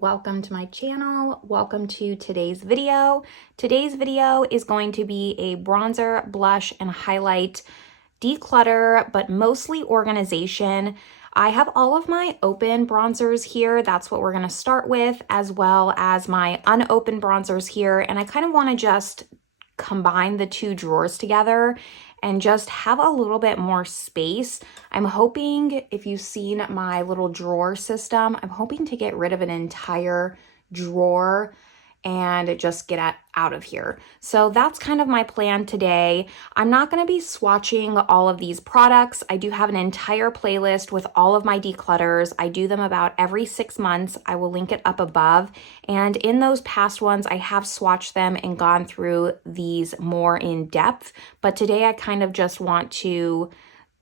welcome to my channel. Welcome to today's video. Today's video is going to be a bronzer, blush, and highlight declutter, but mostly organization. I have all of my open bronzers here. That's what we're going to start with, as well as my unopened bronzers here. And I kind of want to just combine the two drawers together and just have a little bit more space. I'm hoping, if you've seen my little drawer system, I'm hoping to get rid of an entire drawer and just get out of here. So that's kind of my plan today. I'm not going to be swatching all of these products. I do have an entire playlist with all of my declutters. I do them about every 6 months. I will link it up above. And in those past ones, I have swatched them and gone through these more in depth. But today I kind of just want to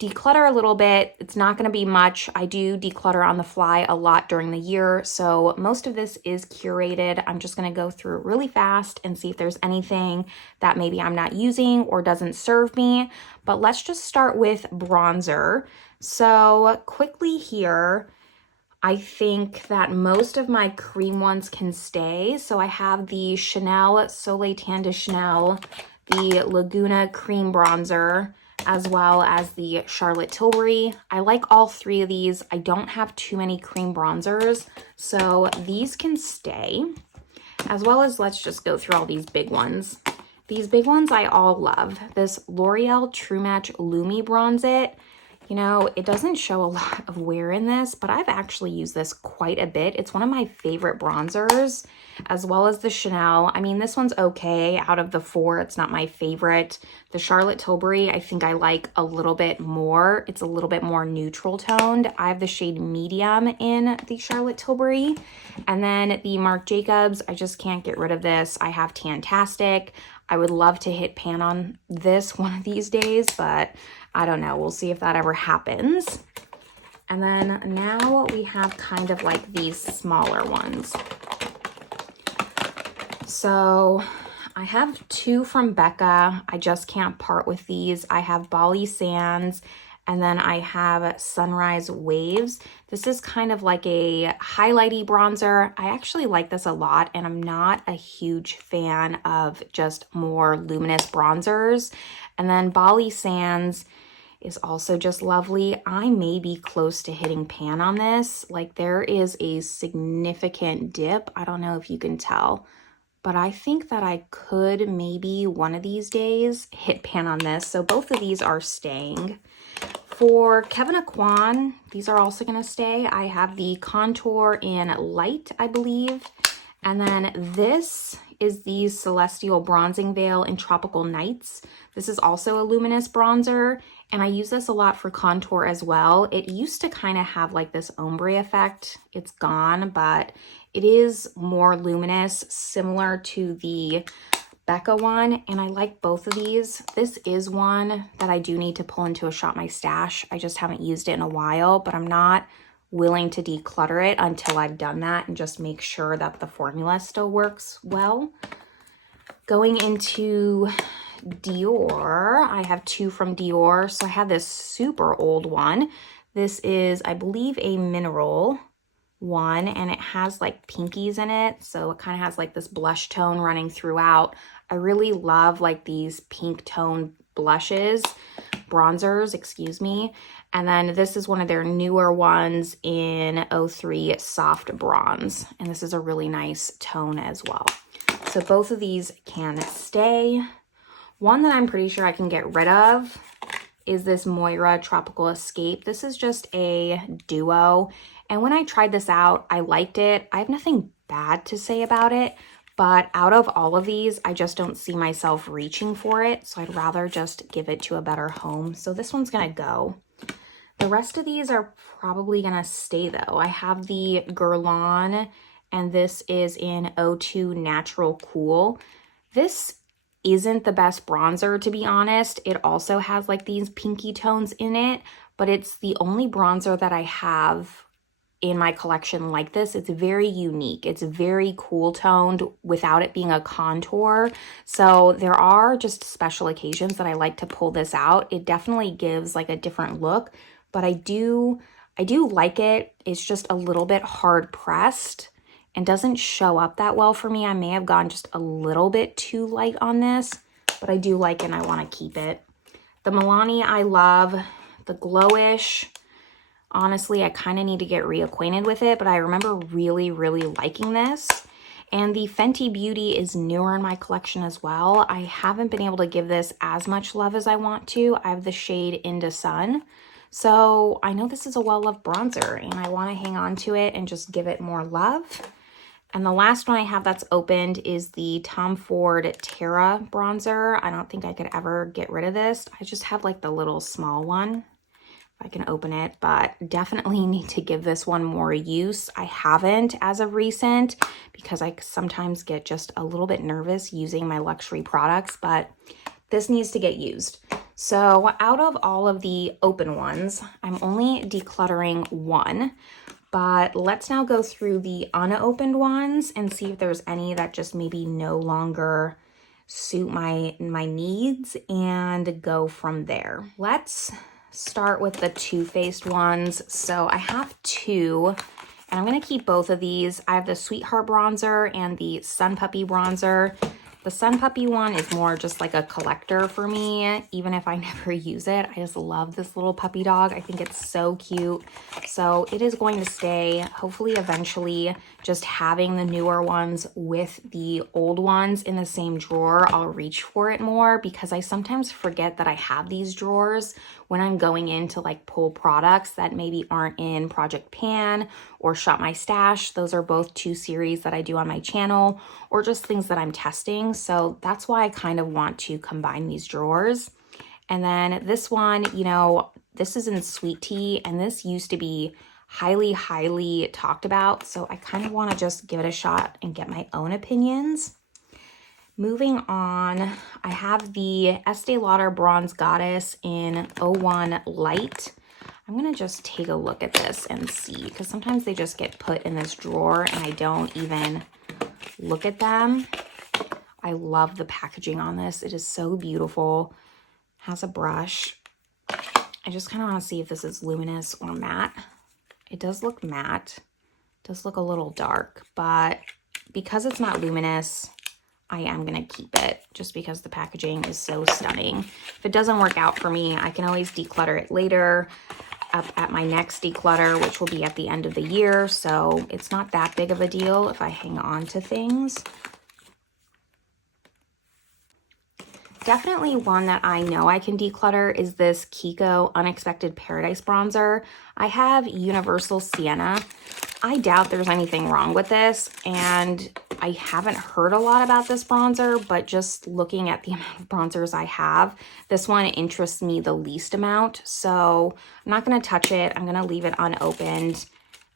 declutter a little bit. It's not going to be much. I do declutter on the fly a lot during the year, so most of this is curated. I'm just going to go through really fast and see if there's anything that maybe I'm not using or doesn't serve me. But let's just start with bronzer. So quickly here, I think that most of my cream ones can stay. So I have the Chanel Soleil Tan de Chanel, the Laguna Cream Bronzer, as well as the Charlotte Tilbury. I like all three of these. I don't have too many cream bronzers, so these can stay. As well as, let's just go through all these big ones. These big ones I all love. This L'Oreal True Match Lumi Bronze It. You know, it doesn't show a lot of wear in this, but I've actually used this quite a bit. It's one of my favorite bronzers, as well as the Chanel. I mean, this one's okay. Out of the four, it's not my favorite. The Charlotte Tilbury, I think I like a little bit more. It's a little bit more neutral toned. I have the shade medium in the Charlotte Tilbury. And then the Marc Jacobs, I just can't get rid of this. I have Tantastic. I would love to hit pan on this one of these days, but I don't know. We'll see if that ever happens. And then now we have kind of like these smaller ones. So I have two from Becca. I just can't part with these. I have Bali Sands, and then I have Sunrise Waves. This is kind of like a highlighty bronzer. I actually like this a lot, and I'm not a huge fan of just more luminous bronzers. And then Bali Sands is also just lovely. I may be close to hitting pan on this. Like, there is a significant dip. I don't know if you can tell, but I think that I could maybe one of these days hit pan on this. So both of these are staying. For Kevyn Aucoin, these are also going to stay. I have the Contour in Light, I believe. And then this is the Celestial Bronzing Veil in Tropical Nights. This is also a luminous bronzer, and I use this a lot for contour as well. It used to kind of have like this ombre effect. It's gone, but it is more luminous, similar to the Becca one, and I like both of these. This is one that I do need to pull into a Shop My Stash. I just haven't used it in a while, but I'm not willing to declutter it until I've done that and just make sure that the formula still works well. Going into Dior, I have two from Dior. So I have this super old one. This is, I believe, a mineral one, and it has like pinkies in it. So it kind of has like this blush tone running throughout. I really love like these pink tone bronzers, excuse me. And then this is one of their newer ones in 03 Soft Bronze. And this is a really nice tone as well. So both of these can stay. One that I'm pretty sure I can get rid of is this Moira Tropical Escape. This is just a duo. And when I tried this out, I liked it. I have nothing bad to say about it. But out of all of these, I just don't see myself reaching for it. So I'd rather just give it to a better home. So this one's going to go. The rest of these are probably going to stay though. I have the Guerlain, and this is in 02 Natural Cool. This isn't the best bronzer, to be honest. It also has like these pinky tones in it, but it's the only bronzer that I have in my collection like this. It's very unique. It's very cool toned without it being a contour. So there are just special occasions that I like to pull this out. It definitely gives like a different look, but I do like it. It's just a little bit hard pressed. and doesn't show up that well for me. I may have gone just a little bit too light on this, but I do like it and I want to keep it. The Milani I love, the Glowish. Honestly, I kind of need to get reacquainted with it, but I remember really, really liking this. And the Fenty Beauty is newer in my collection as well. I haven't been able to give this as much love as I want to. I have the shade Into Sun. So I know this is a well-loved bronzer and I want to hang on to it and just give it more love. And the last one I have that's opened is the Tom Ford Terra bronzer. I don't think I could ever get rid of this. I just have like the little small one. I can open it, but definitely need to give this one more use. I haven't as of recent because I sometimes get just a little bit nervous using my luxury products, but this needs to get used. So out of all of the open ones, I'm only decluttering one, but let's now go through the unopened ones and see if there's any that just maybe no longer suit my needs and go from there. Let's start with the Too Faced ones. So I have two, and I'm going to keep both of these. I have the Sweetheart bronzer and the Sun Puppy bronzer. The Sun Puppy one is more just like a collector for me, even if I never use it. I just love this little puppy dog. I think it's so cute. So it is going to stay. Hopefully eventually just having the newer ones with the old ones in the same drawer, I'll reach for it more because I sometimes forget that I have these drawers when I'm going in to like pull products that maybe aren't in Project Pan or Shop My Stash. Those are both two series that I do on my channel, or just things that I'm testing. So that's why I kind of want to combine these drawers. And then this one, you know, this is in Sweet Tea, and this used to be highly, highly talked about. So I kind of want to just give it a shot and get my own opinions. Moving on, I have the Estee Lauder Bronze Goddess in 01 Light. I'm going to just take a look at this and see, because sometimes they just get put in this drawer and I don't even look at them. I love the packaging on this. It is so beautiful. Has a brush. I just kind of want to see if this is luminous or matte. It does look matte. It does look a little dark, but because it's not luminous, I am going to keep it just because the packaging is so stunning. If it doesn't work out for me, I can always declutter it later up at my next declutter, which will be at the end of the year. So it's not that big of a deal if I hang on to things. Definitely one that I know I can declutter is this Kiko Unexpected Paradise bronzer. I have Universal Sienna. I doubt there's anything wrong with this, and I haven't heard a lot about this bronzer, but just looking at the amount of bronzers I have, this one interests me the least amount. So I'm not going to touch it. I'm going to leave it unopened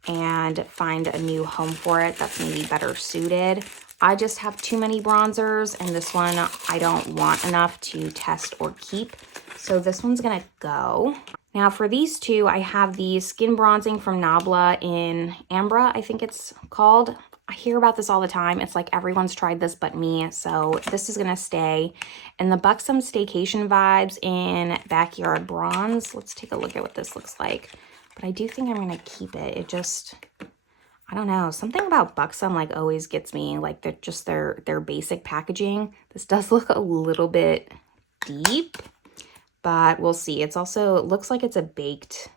and find a new home for it that's maybe better suited. I just have too many bronzers, and this one I don't want enough to test or keep. So this one's going to go. Now for these two, I have the Skin Bronzing from Nabla in Ambra, I think it's called. I hear about this all the time. It's like everyone's tried this but me, so this is gonna stay. And the Buxom Staycation Vibes in Backyard Bronze. Let's take a look at what this looks like. But I do think I'm gonna keep it. It just, I don't know, something about Buxom like always gets me, like their basic packaging. This does look a little bit deep, but we'll see. It's also, it looks like it's a baked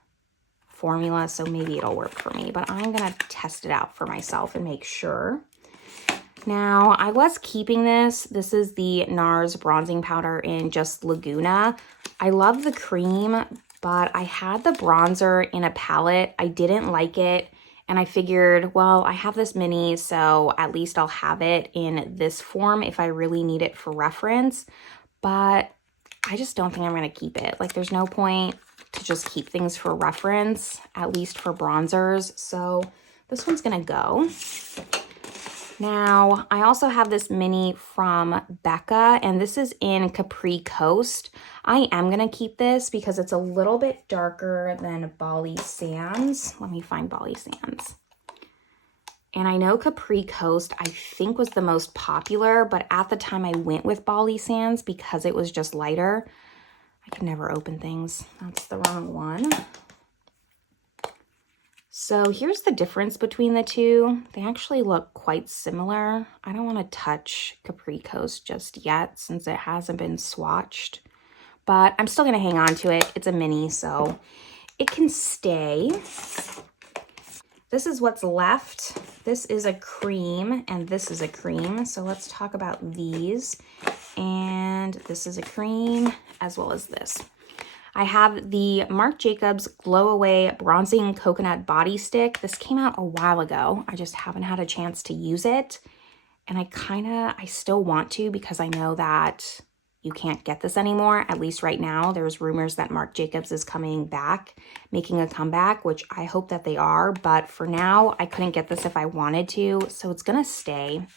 formula, so maybe it'll work for me, but I'm gonna test it out for myself and make sure. Now, I was keeping this. This is the NARS bronzing powder in Just Laguna. I love the cream, but I had the bronzer in a palette. I didn't like it, and I figured, well, I have this mini, so at least I'll have it in this form if I really need it for reference, but I just don't think I'm gonna keep it. Like, there's no point to just keep things for reference, at least for bronzers. So this one's gonna go. Now, I also have this mini from Becca, and this is in Capri Coast. I am gonna keep this because it's a little bit darker than Bali Sands. Let me find Bali Sands. And I know Capri Coast, I think, was the most popular, but at the time I went with Bali Sands because it was just lighter. I can never open things. That's the wrong one. So here's the difference between the two. They actually look quite similar. I don't want to touch Capri Coast just yet since it hasn't been swatched, but I'm still going to hang on to it. It's a mini, so it can stay. This is what's left. This is a cream and this is a cream. So let's talk about these. And this is a cream as well as this. I have the Marc Jacobs Glow Away Bronzing Coconut Body Stick. This came out a while ago. I just haven't had a chance to use it. And I still want to because I know that you can't get this anymore, at least right now. There's rumors that Marc Jacobs is coming back, making a comeback, which I hope that they are. But for now, I couldn't get this if I wanted to, so it's gonna stay.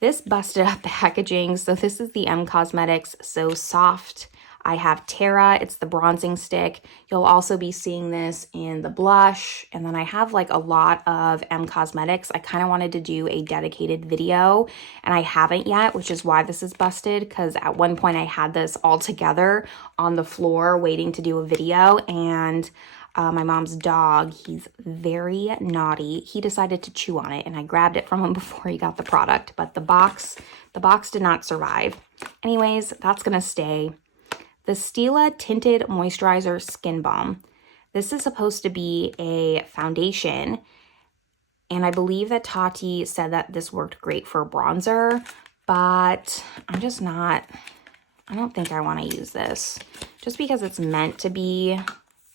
This busted up packaging. So this is the M Cosmetics So Soft. I have Terra, it's the bronzing stick. You'll also be seeing this in the blush. And then I have like a lot of M Cosmetics. I kind of wanted to do a dedicated video and I haven't yet, which is why this is busted, because at one point I had this all together on the floor waiting to do a video, and my mom's dog, he's very naughty. He decided to chew on it and I grabbed it from him before he got the product, but the box did not survive. Anyways, that's gonna stay. The Stila Tinted Moisturizer Skin Balm. This is supposed to be a foundation, and I believe that Tati said that this worked great for bronzer, but I don't think I want to use this just because it's meant to be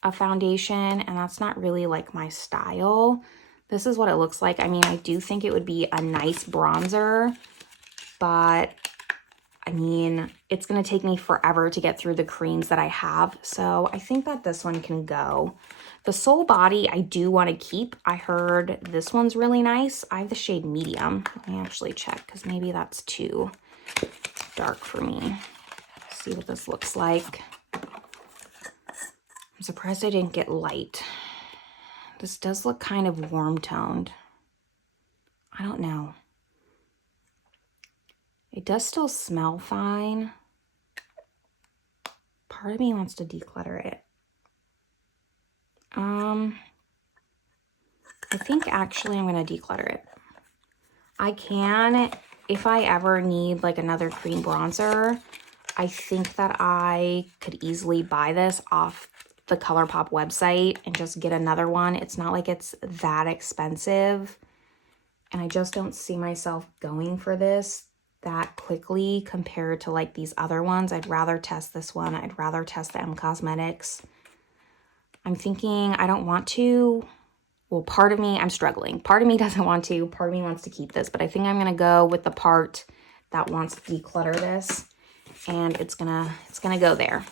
a foundation, and that's not really like my style. This is what it looks like. I mean, I do think it would be a nice bronzer, but I mean, it's going to take me forever to get through the creams that I have. So I think that this one can go. The Soul Body I do want to keep. I heard this one's really nice. I have the shade medium. Let me actually check because maybe that's too dark for me. Let's see what this looks like. I'm surprised I didn't get light. This does look kind of warm toned. I don't know. It does still smell fine. Part of me wants to declutter it. I think actually I'm going to declutter it. I can, if I ever need like another cream bronzer, I think that I could easily buy this off the ColourPop website and just get another one. It's not like it's that expensive. And I just don't see myself going for this that quickly compared to like these other ones. I'd rather test this one. I'd rather test the M Cosmetics. I'm thinking I don't want to. Well, part of me, I'm struggling. Part of me doesn't want to. Part of me wants to keep this. But I think I'm going to go with the part that wants to declutter this. And it's gonna go there.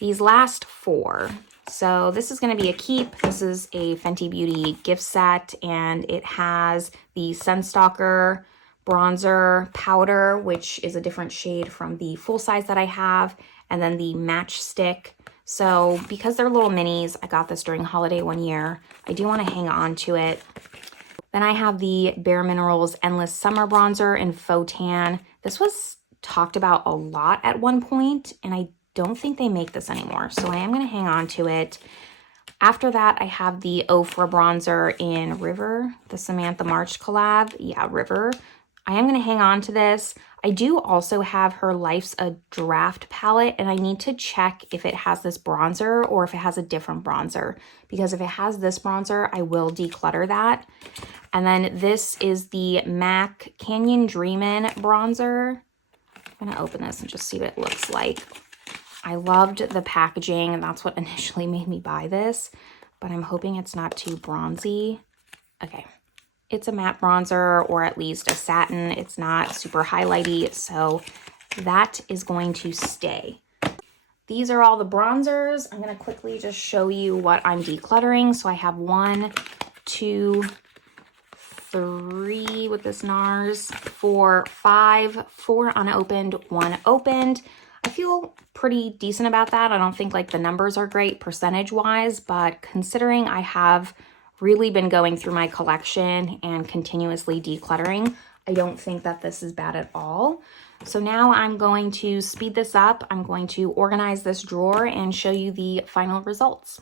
These last four. So this is going to be a keep. This is a Fenty Beauty gift set. And it has the Sunstalker bronzer powder, which is a different shade from the full size that I have, and then the match stick. So because they're little minis, I got this during holiday one year. I do want to hang on to it. Then I have the Bare Minerals Endless Summer Bronzer in Faux Tan. This was talked about a lot at one point, and I don't think they make this anymore. So I am going to hang on to it. After that, I have the Ofra bronzer in River, the Samantha March collab. Yeah, River. I am going to hang on to this. I do also have her Life's a Draft palette, and I need to check if it has this bronzer or if it has a different bronzer, because if it has this bronzer, I will declutter that. And then this is the MAC Canyon Dreamin' bronzer. I'm going to open this and just see what it looks like. I loved the packaging, and that's what initially made me buy this, but I'm hoping it's not too bronzy. Okay. It's a matte bronzer, or at least a satin. It's not super highlighty, so that is going to stay. These are all the bronzers. I'm going to quickly just show you what I'm decluttering. So I have 1, 2, 3 with this NARS, 4, 5, 4 unopened, 1 opened. I feel pretty decent about that. I don't think like the numbers are great percentage-wise, but considering I have really been going through my collection and continuously decluttering, I don't think that this is bad at all. So now I'm going to speed this up. I'm going to organize this drawer and show you the final results.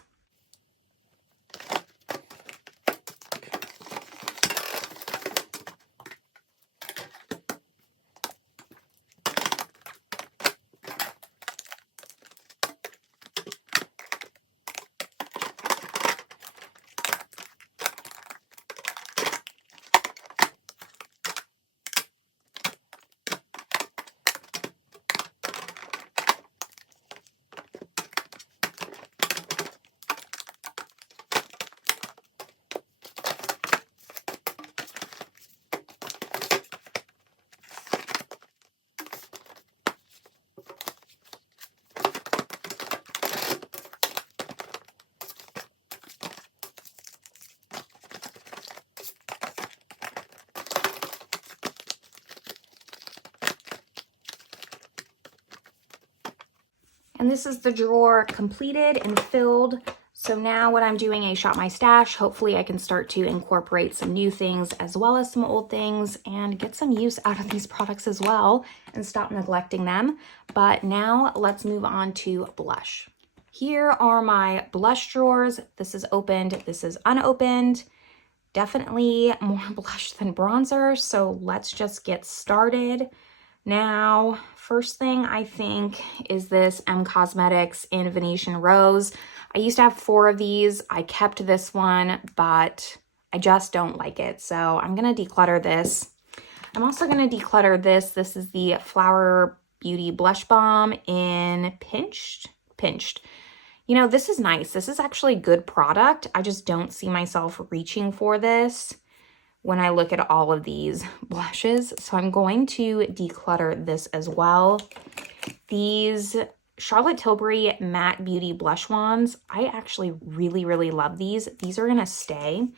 And this is the drawer completed and filled. So now when I'm doing a Shop My Stash, hopefully I can start to incorporate some new things as well as some old things and get some use out of these products as well and stop neglecting them. But now let's move on to blush. Here are my blush drawers. This is opened, this is unopened. Definitely more blush than bronzer, so let's just get started. Now, first thing I think is this M Cosmetics in Venetian Rose. I used to have 4 of these. I kept this one, but I just don't like it. So I'm gonna declutter this. I'm also gonna declutter this. This is the Flower Beauty Blush Balm in Pinched. You know, this is nice. This is actually a good product. I just don't see myself reaching for this when I look at all of these blushes. So I'm going to declutter this as well. These Charlotte Tilbury Matte Beauty Blush Wands, I actually really love these. These are gonna stay,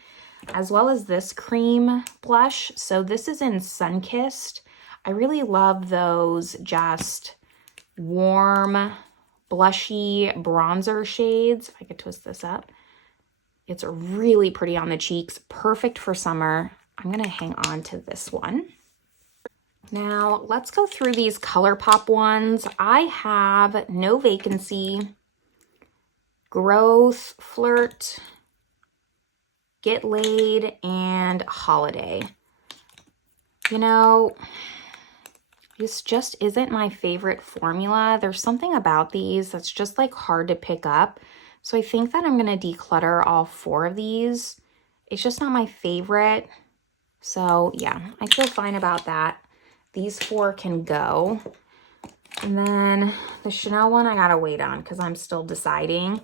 as well as this cream blush. So this is in Sunkissed. I really love those just warm, blushy bronzer shades. If I could twist this up. It's really pretty on the cheeks, perfect for summer. I'm gonna hang on to this one. Now let's go through these ColourPop ones. I have No Vacancy, Growth, Flirt, Get Laid, and Holiday. You know, this just isn't my favorite formula. There's something about these that's just like hard to pick up. So I think that I'm gonna declutter all 4 of these. It's just not my favorite. So yeah, I feel fine about that. These 4 can go. And then the Chanel one I gotta wait on because I'm still deciding.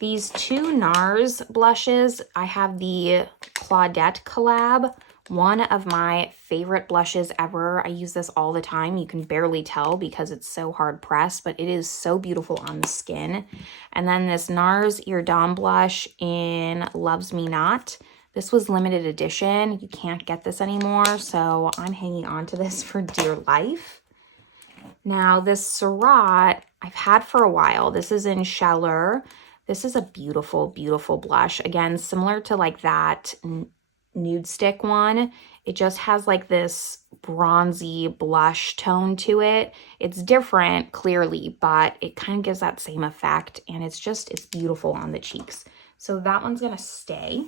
These 2 NARS blushes, I have the Claudette collab. One of my favorite blushes ever. I use this all the time. You can barely tell because it's so hard pressed, but it is so beautiful on the skin. And then this NARS Ear Dom blush in Loves Me Not. This was limited edition. You can't get this anymore, so I'm hanging on to this for dear life. Now this Surratt I've had for a while. This is in Chaleur. This is a beautiful blush. Again, similar to like that Nude Stick one. It just has like this bronzy blush tone to it. It's different, clearly, but it kind of gives that same effect, and it's beautiful on the cheeks. So that one's gonna stay.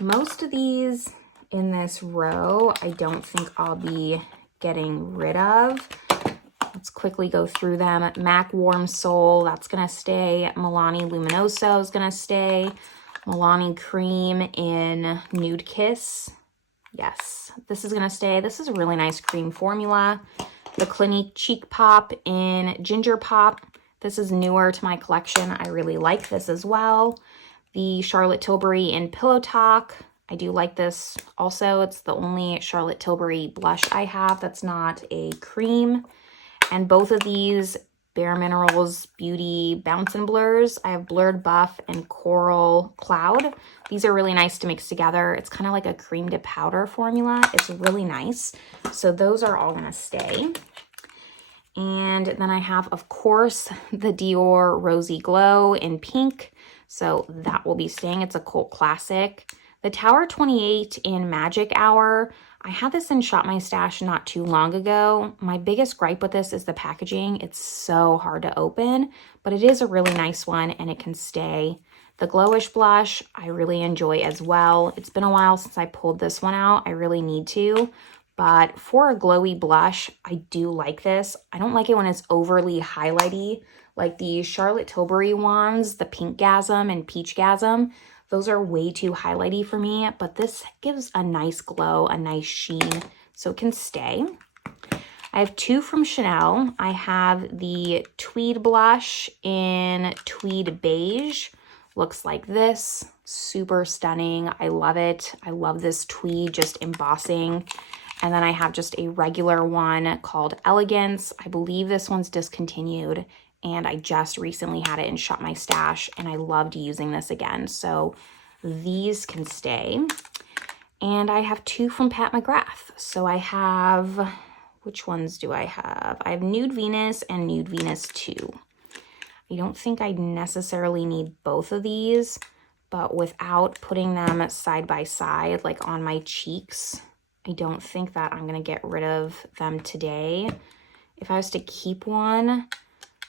Most of these in this row, I don't think I'll be getting rid of. Let's quickly go through them. MAC Warm Soul, that's gonna stay. Milani Luminoso is gonna stay. Milani Cream in Nude Kiss. Yes, this is gonna stay. This is a really nice cream formula. The Clinique Cheek Pop in Ginger Pop. This is newer to my collection. I really like this as well. The Charlotte Tilbury in Pillow Talk. I do like this also. It's the only Charlotte Tilbury blush I have that's not a cream. And both of these Bare Minerals Beauty Bounce and Blurs. I have Blurred Buff and Coral Cloud. These are really nice to mix together. It's kind of like a cream to powder formula. It's really nice. So those are all gonna stay. And then I have, of course, the Dior Rosy Glow in pink. So that will be staying. It's a cult classic. The Tower 28 in Magic Hour. I had this in Shop My Stash not too long ago. My biggest gripe with this is the packaging. It's so hard to open, but it is a really nice one and it can stay. The Glowish blush, I really enjoy as well. It's been a while since I pulled this one out. I really need to, but for a glowy blush, I do like this. I don't like it when it's overly highlighty, like the Charlotte Tilbury ones, the Pinkgasm and Peachgasm. Those are way too highlighty for me, but this gives a nice glow, a nice sheen, so it can stay. I have 2 from Chanel. I have the Tweed blush in Tweed Beige. Looks like this, super stunning. I love it. I love this tweed just embossing. And then I have just a regular one called Elegance. I believe this one's discontinued, and I just recently had it in Shop My Stash, and I loved using this again. So these can stay. And I have 2 from Pat McGrath. So I have, which ones do I have? I have Nude Venus and Nude Venus 2. I don't think I necessarily need both of these, but without putting them side by side, like on my cheeks, I don't think that I'm gonna get rid of them today. If I was to keep one,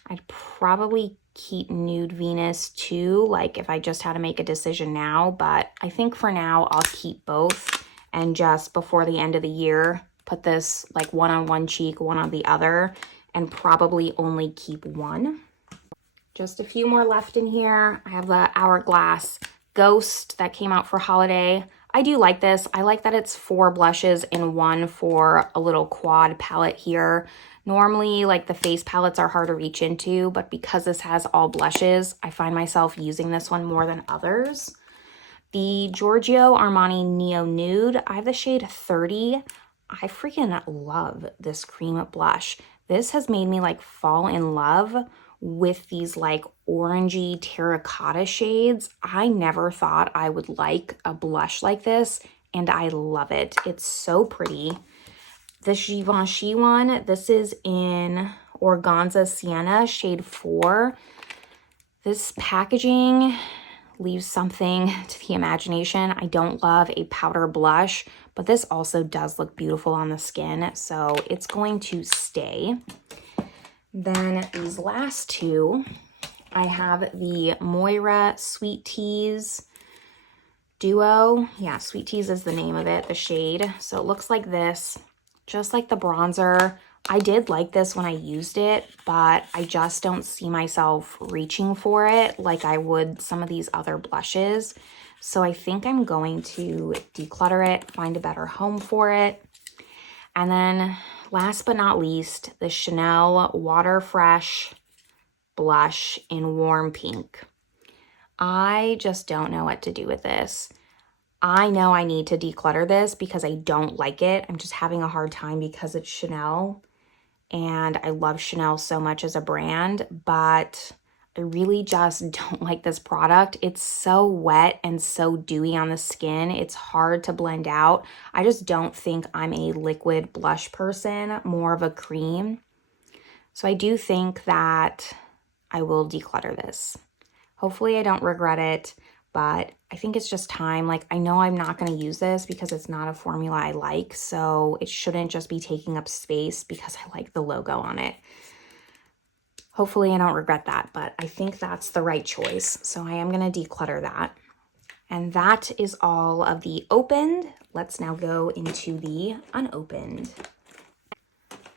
I'd probably keep Nude Venus too, like if I just had to make a decision now, but I think for now I'll keep both and just before the end of the year, put this like one on one cheek, one on the other, and probably only keep one. Just a few more left in here. I have the Hourglass Ghost that came out for holiday. I do like this. I like that it's 4 blushes in one for a little quad palette here. Normally, like the face palettes are hard to reach into, but because this has all blushes, I find myself using this one more than others. The Giorgio Armani Neo Nude, I have the shade 30. I freaking love this cream blush. This has made me like fall in love with these like orangey terracotta shades. I never thought I would like a blush like this, and I love it. It's so pretty. The Givenchy one, this is in Organza Sienna, shade 4. This packaging leaves something to the imagination. I don't love a powder blush, but this also does look beautiful on the skin, so it's going to stay. Then these last two, I have the Moira Sweet Teas Duo. Yeah, Sweet Teas is the name of it, the shade. So it looks like this, just like the bronzer. I did like this when I used it, but I just don't see myself reaching for it like I would some of these other blushes. So I think I'm going to declutter it, find a better home for it. And then last but not least, the Chanel Water Fresh blush in warm pink. I just don't know what to do with this. I know I need to declutter this because I don't like it. I'm just having a hard time because it's Chanel, and I love Chanel so much as a brand, but I really just don't like this product. It's so wet and so dewy on the skin. It's hard to blend out. I just don't think I'm a liquid blush person, more of a cream. So I do think that I will declutter this. Hopefully I don't regret it, but I think it's just time. Like, I know I'm not going to use this because it's not a formula I like, so it shouldn't just be taking up space because I like the logo on it. Hopefully I don't regret that, but I think that's the right choice. So I am going to declutter that. And that is all of the opened. Let's now go into the unopened.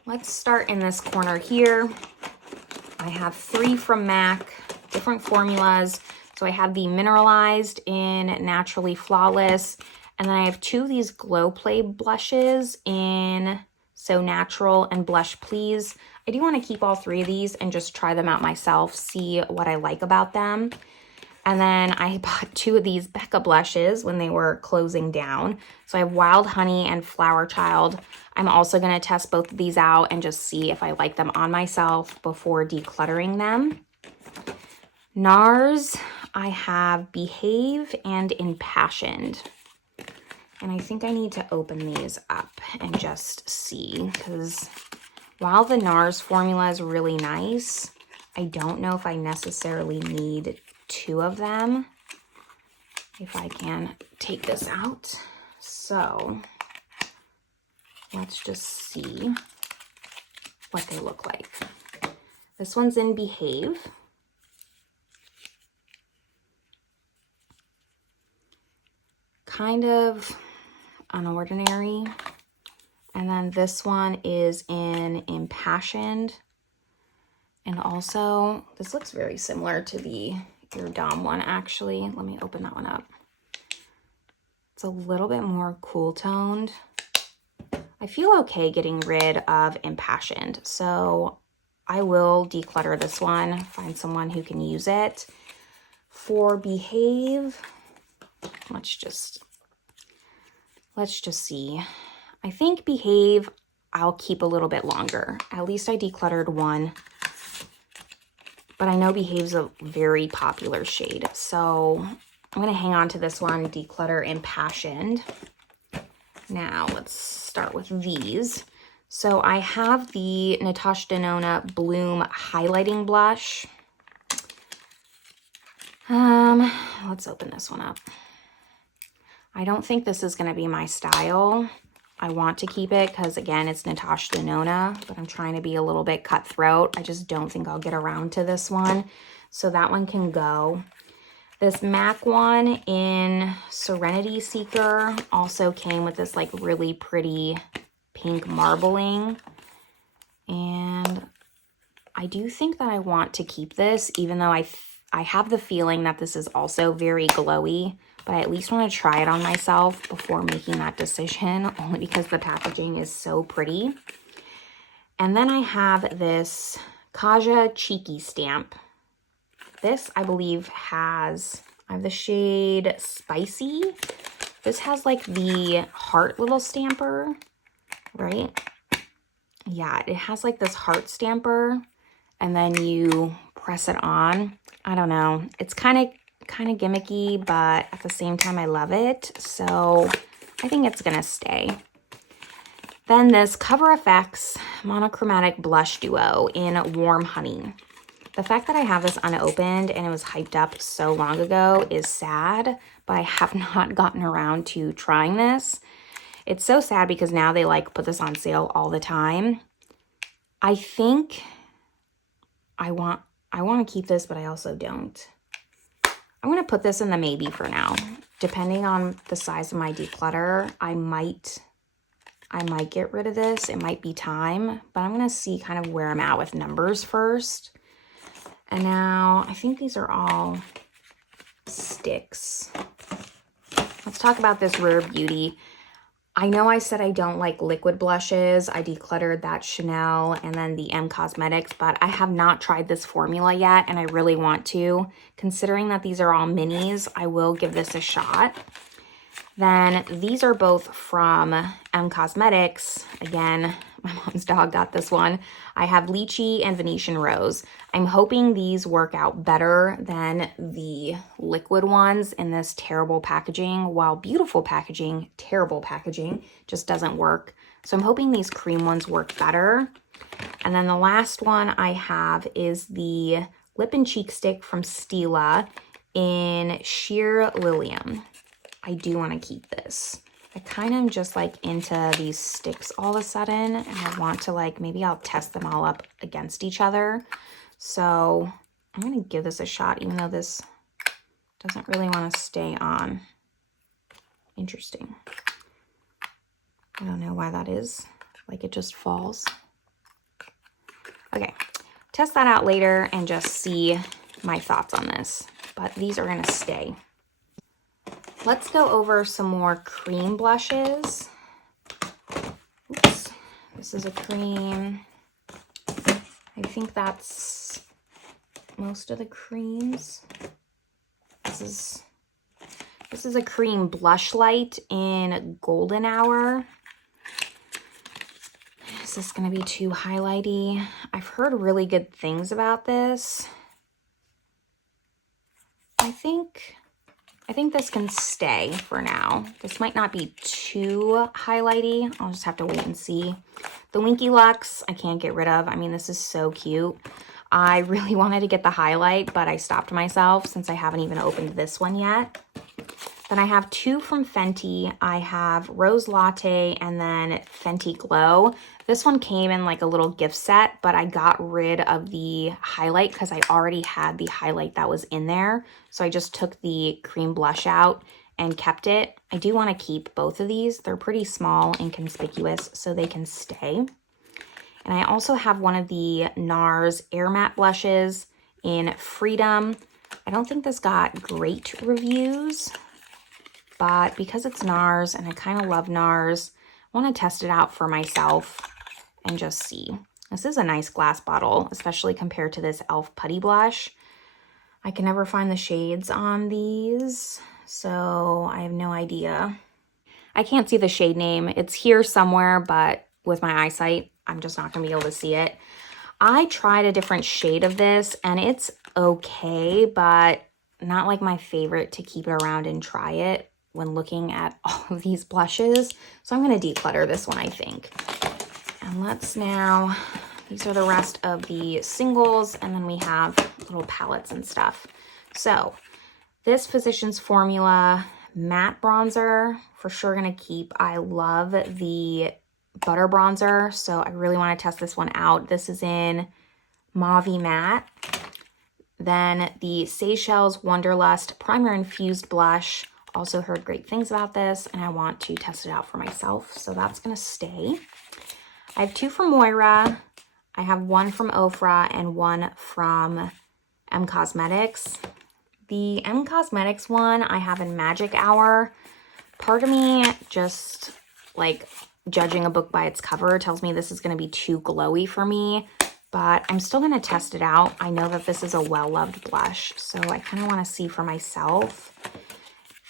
Let's start in this corner here. I have 3 from MAC, different formulas. So I have the Mineralized in Naturally Flawless, and then I have 2 of these Glow Play blushes in So Natural and Blush Please. I do want to keep all 3 of these and just try them out myself, see what I like about them. And then I bought 2 of these Becca blushes when they were closing down. So I have Wild Honey and Flower Child. I'm also going to test both of these out and just see if I like them on myself before decluttering them. NARS, I have Behave and Impassioned. And I think I need to open these up and just see, because while the NARS formula is really nice, I don't know if I necessarily need 2 of them. If I can take this out. So let's just see what they look like. This one's in Behave. Kind of unordinary. And then this one is in Impassioned. And also, this looks very similar to the Iridom one, actually. Let me open that one up. It's a little bit more cool toned. I feel okay getting rid of Impassioned, so I will declutter this one, find someone who can use it. For Behave, let's just see. I think Behave I'll keep a little bit longer. At least I decluttered one. But I know Behave's a very popular shade, so I'm going to hang on to this one, Declutter Impassioned. Now, let's start with these. So I have the Natasha Denona Bloom Highlighting Blush. Let's open this one up. I don't think this is going to be my style. I want to keep it because, again, it's Natasha Denona, but I'm trying to be a little bit cutthroat. I just don't think I'll get around to this one. So that one can go. This MAC one in Serenity Seeker also came with this like really pretty pink marbling. And I do think that I want to keep this, even though I have the feeling that this is also very glowy, but I at least want to try it on myself before making that decision, only because the packaging is so pretty. And then I have this Kaja Cheeky Stamp. This, I believe, I have the shade Spicy. This has like the heart little stamper, right? Yeah, it has like this heart stamper, and then you press it on. I don't know. It's kind of gimmicky, but at the same time, I love it. So I think it's going to stay. Then this Cover FX Monochromatic Blush Duo in Warm Honey. The fact that I have this unopened and it was hyped up so long ago is sad, but I have not gotten around to trying this. It's so sad because now they like put this on sale all the time. I think I want to keep this, but I also don't. I'm going to put this in the maybe for now. Depending on the size of my declutter, I might get rid of this. It might be time, but I'm going to see kind of where I'm at with numbers first. And now I think these are all sticks. Let's talk about this Rare Beauty. I know I said I don't like liquid blushes. I decluttered that Chanel and then the M Cosmetics, but I have not tried this formula yet, and I really want to. Considering that these are all minis, I will give this a shot. Then these are both from M Cosmetics. Again, my mom's dog got this one. I have Lychee and Venetian Rose. I'm hoping these work out better than the liquid ones in this terrible packaging. While beautiful packaging, terrible packaging just doesn't work. So I'm hoping these cream ones work better. And then the last one I have is the Lip and Cheek Stick from Stila in Sheer Lilium. I do want to keep this. I kind of just like into these sticks all of a sudden, and I want to like, maybe I'll test them all up against each other. So I'm going to give this a shot, even though this doesn't really want to stay on. Interesting. I don't know why that is. Like it just falls. Okay, test that out later and just see my thoughts on this. But these are going to stay. Let's go over some more cream blushes. Oops, this is a cream. I think that's most of the creams. This is a cream blush light in Golden Hour. Is this going to be too highlighty? I've heard really good things about this. I think this can stay for now. This might not be too highlighty. I'll just have to wait and see. The Winky Lux, I can't get rid of. I mean, this is so cute. I really wanted to get the highlight, but I stopped myself since I haven't even opened this one yet. Then I have two from Fenty. I have Rose Latte and then Fenty Glow. This one came in like a little gift set, but I got rid of the highlight because I already had the highlight that was in there. So I just took the cream blush out and kept it. I do want to keep both of these. They're pretty small and conspicuous, so they can stay. And I also have one of the NARS Air Matte blushes in Freedom. I don't think this got great reviews, but because it's NARS and I kind of love NARS, I want to test it out for myself and just see. This is a nice glass bottle, especially compared to this e.l.f. Putty Blush. I can never find the shades on these, so I have no idea. I can't see the shade name. It's here somewhere, but with my eyesight, I'm just not going to be able to see it. I tried a different shade of this, and it's okay, but not like my favorite to keep it around and try it when looking at all of these blushes. So I'm going to declutter this one, I think. And let's now, these are the rest of the singles, and then we have little palettes and stuff. So This Physicians Formula matte bronzer, for sure gonna keep. I love the butter bronzer, so I really want to test this one out. This is in Mauve Matte. Then the Seychelles Wonderlust Primer Infused Blush. Also heard great things about this, and I want to test it out for myself, so that's gonna stay. I have 2 from Moira. I have 1 from Ofra and 1 from M Cosmetics. The M Cosmetics one I have in Magic Hour. Part of me, just like judging a book by its cover, tells me this is going to be too glowy for me, but I'm still going to test it out. I know that this is a well-loved blush, so I kind of want to see for myself.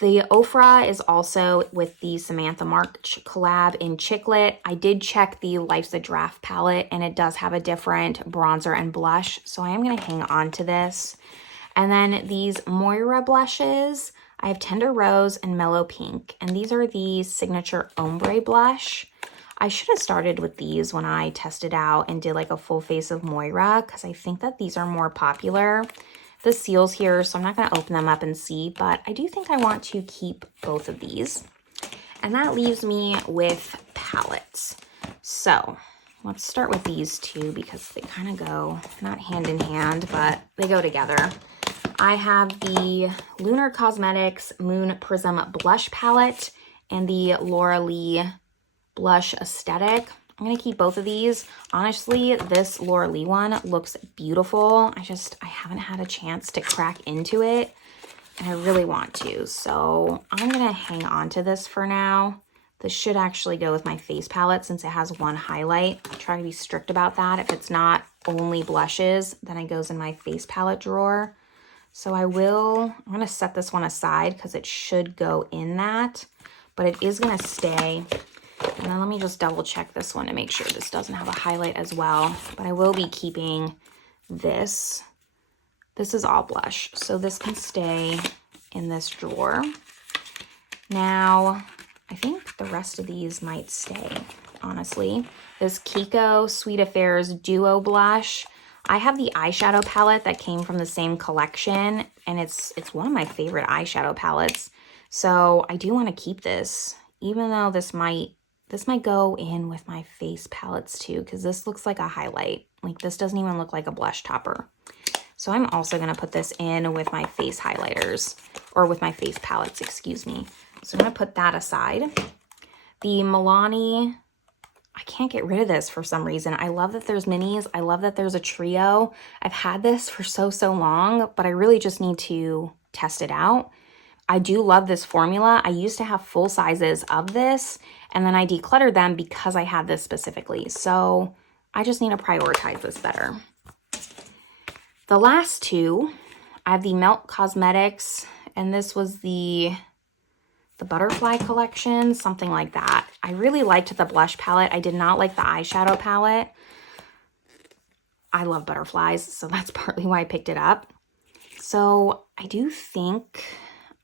The Ofra is also with the Samantha March collab in Chicklet. I did check the Life's a Draft palette, and it does have a different bronzer and blush, so I am going to hang on to this. And then these Moira blushes, I have Tender Rose and Mellow Pink, and these are the Signature Ombre Blush. I should have started with these when I tested out and did like a full face of Moira, because I think that these are more popular. The seal's here, so I'm not going to open them up and see, but I do think I want to keep both of these. And that leaves me with palettes. So let's start with these 2 because they kind of go, not hand in hand, but they go together. I have the Lunar Cosmetics Moon Prism Blush Palette and the Laura Lee Blush Aesthetic. I'm going to keep both of these. Honestly, this Laura Lee one looks beautiful. I haven't had a chance to crack into it, and I really want to. So I'm going to hang on to this for now. This should actually go with my face palette since it has 1 highlight. I try to be strict about that. If it's not only blushes, then it goes in my face palette drawer. So I'm going to set this one aside because it should go in that, but it is going to stay. And then let me just double check this one to make sure this doesn't have a highlight as well. But I will be keeping this. This is all blush, so this can stay in this drawer. Now, I think the rest of these might stay, honestly. This Kiko Sweet Affairs Duo Blush. I have the eyeshadow palette that came from the same collection, and it's one of my favorite eyeshadow palettes. So I do want to keep this, even though this might go in with my face palettes too, because this looks like a highlight. Like, this doesn't even look like a blush topper. So I'm also going to put this in with my face highlighters, or with my face palettes, excuse me. So I'm going to put that aside. The Milani, I can't get rid of this for some reason. I love that there's minis. I love that there's a trio. I've had this for so long, but I really just need to test it out. I do love this formula. I used to have full sizes of this, and then I decluttered them because I had this specifically. So I just need to prioritize this better. The last 2, I have the Melt Cosmetics, and this was the Butterfly collection, something like that. I really liked the blush palette. I did not like the eyeshadow palette. I love butterflies, so that's partly why I picked it up. So I do think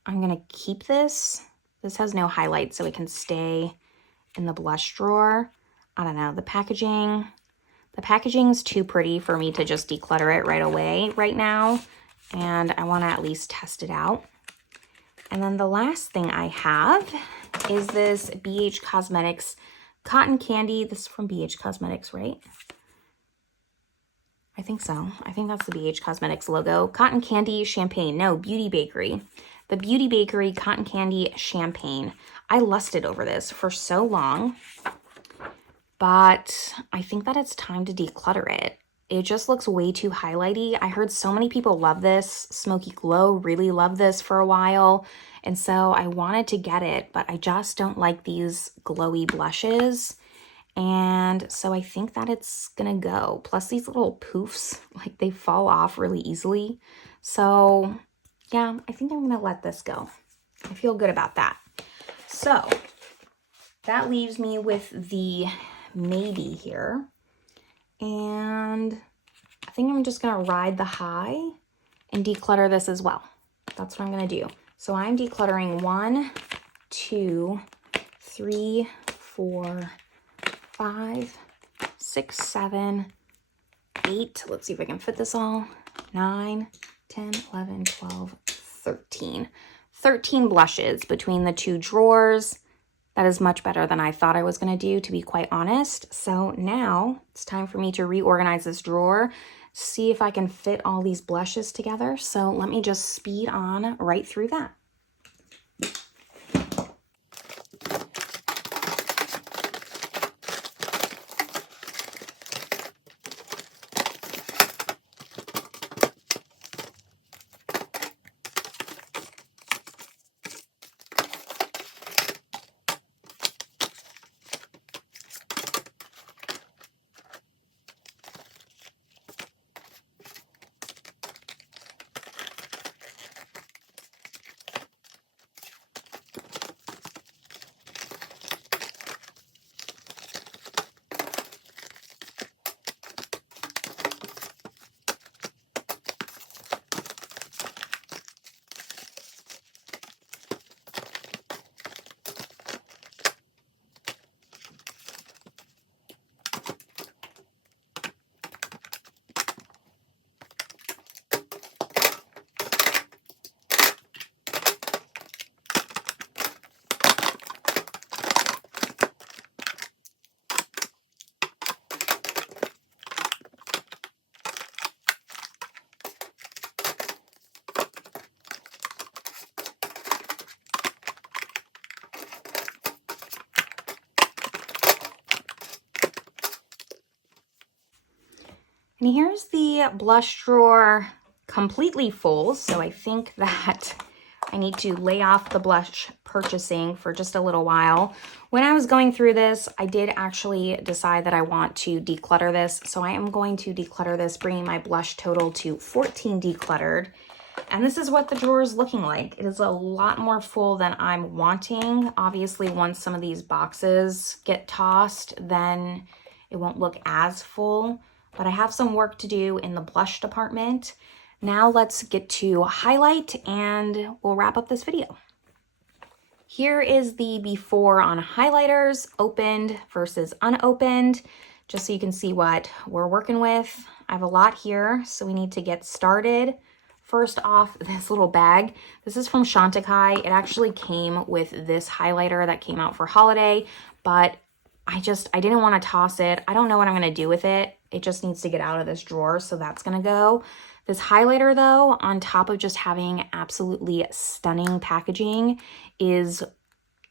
I'm going to keep this. This has no highlight, so it can stay in the blush drawer. I don't know, the packaging's too pretty for me to just declutter it right away right now, and I want to at least test it out. And then the last thing I have is this BH Cosmetics Cotton Candy. This is from BH Cosmetics, right? I think so. I think that's the BH Cosmetics logo. Cotton Candy Champagne. No, Beauty Bakery. The Beauty Bakery Cotton Candy Champagne. I lusted over this for so long, but I think that it's time to declutter it. It just looks way too highlighty. I heard so many people love this. Smoky Glow really loved this for a while. And so I wanted to get it, but I just don't like these glowy blushes. And so I think that it's gonna go. Plus these little poofs, like they fall off really easily. So yeah, I think I'm gonna let this go. I feel good about that. So that leaves me with the maybe here. And I think I'm just gonna ride the high and declutter this as well. That's what I'm gonna do. So I'm decluttering 1, 2, 3, 4, 5, 6, 7, 8. Let's see if I can fit this all. 9, 10, 11, 12, 13. 13 blushes between the two drawers. That is much better than I thought I was going to do, to be quite honest. So now it's time for me to reorganize this drawer, see if I can fit all these blushes together. So let me just speed on right through that. And here's the blush drawer completely full, so I think that I need to lay off the blush purchasing for just a little while. When I was going through this, I did actually decide that I want to declutter this, so I am going to declutter this, bringing my blush total to 14 decluttered. And this is what the drawer is looking like. It is a lot more full than I'm wanting. Obviously, once some of these boxes get tossed, then it won't look as full. But I have some work to do in the blush department. Now let's get to highlight and we'll wrap up this video. Here is the before on highlighters, opened versus unopened, just so you can see what we're working with. I have a lot here, so we need to get started. First off, this little bag. This is from Chantecaille. It actually came with this highlighter that came out for holiday, but I didn't want to toss it. I don't know what I'm going to do with it. It just needs to get out of this drawer, so that's going to go. This highlighter, though, on top of just having absolutely stunning packaging, is